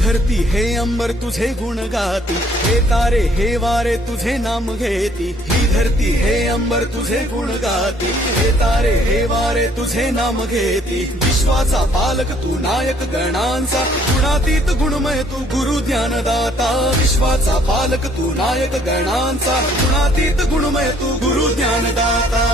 धरती हे अंबर तुझे गुण गाती, हे तारे हे वारे तुझे नाम घेती। ही धरती हे अंबर तुझे गुण गाती, हे तारे हे वारे तुझे नाम घेती। विश्वाचा पालक तू नायक गणांचा, गुणातीत गुणमय तू गुरु ज्ञानदाता। विश्वाचा पालक तू नायक गणांचा, गुणातीत गुणमय तू गुरु ज्ञानदाता।